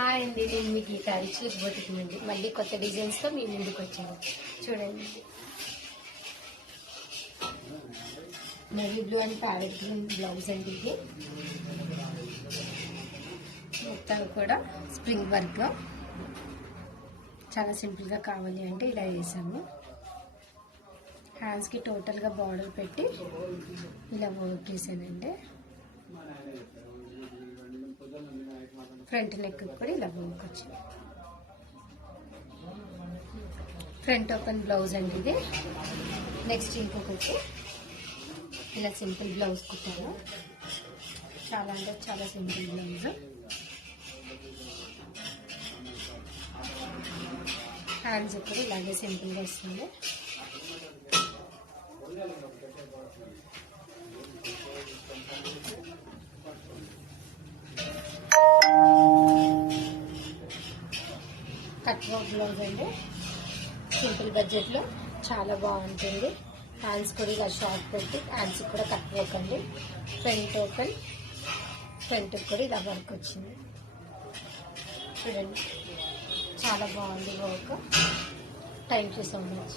Hi అండి, నేను మీ గీత రిచ్లక్ boutique నుండి మళ్ళీ కొత్త డిజైన్స్తో మీ ముందుకు వచ్చాను. చూడండి, navy blue and parrot green blouse అండి. ఇది మొత్తం కూడా స్ప్రింగ్ వర్క్. చాలా సింపుల్గా కావాలి అంటే ఇలా వేసాము. హ్యాండ్స్కి టోటల్గా బార్డర్ పెట్టి ఇలా వర్క్ వేసానండి. ఫ్రంట్ నెక్ కూడా ఇలా వర్క్ వచ్చింది. ఫ్రంట్ ఓపెన్ బ్లౌజ్ అండి ఇది. నెక్స్ట్ ఇంకొకటి ఇలా సింపుల్ బ్లౌజ్ కుట్టాను. చాలా అంటే చాలా సింపుల్ బ్లౌజ్. హ్యాండ్స్ కూడా ఇలాగే సింపుల్గా వస్తుంది. కట్ వర్క్ బ్లౌజ్ అండి. సింపుల్ బడ్జెట్లో చాలా బాగుంటుంది. హ్యాండ్స్ కూడా ఇలా షార్ట్ పెట్టి హ్యాండ్స్ కూడా కట్ వర్క్ అండి. ఫ్రంట్ ఓపెన్, ఫ్రంట్ కూడా ఇలా వర్క్ వచ్చింది. చూడండి, చాలా బాగుంది work. Thank you so much.